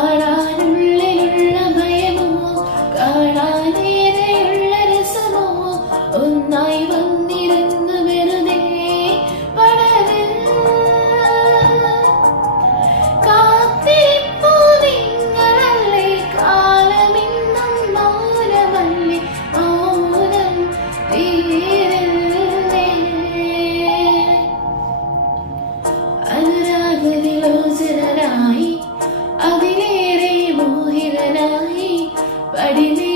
കാണാനുള്ളിലുള്ള ഭയമോ കാണാനേറെയുള്ള രസമോ ഒന്നായി വന്നിരുന്നു വെറുതെ പടവിൽ കാത്തിരിപ്പു നിങ്ങളല്ലേ കാലമിന്നും മൗനമല്ലേ മൗനം തീരില്ലേ അനുരാഗവിലോചനായി അതിലേറെ മോഹിതനായി പടിമേ